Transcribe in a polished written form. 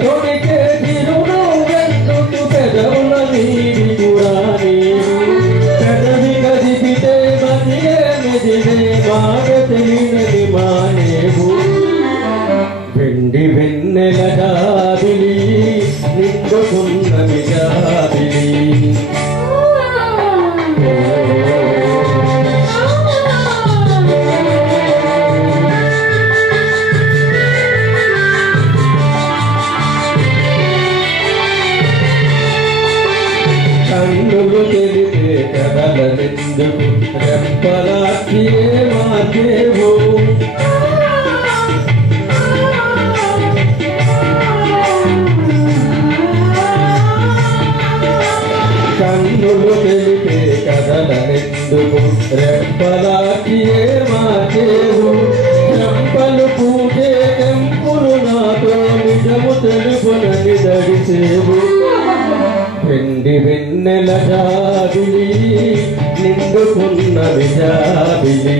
తొడికే తిరును వెందుకు పెదవుల నీది పురాణి పెదవి కదిపితే మదిలే మెదిలే మాట తెలియనది మానేవు వెండి వెన్నెల జాబిలి నిండుకున్నది జాబిలి కన్నులు తెలిపే కదలెందుకు రెప్పలాకి మాకేవు కన్నులు తెలిపే కదలెందుకు రెప్పలాకి మాకేవు చెంపలు పూజే తెంపులు నాతో నిజము తెలుపునని దడిసేవు వెండి వెన్నెల జాబిలి నిండుకున్నది జాబిలి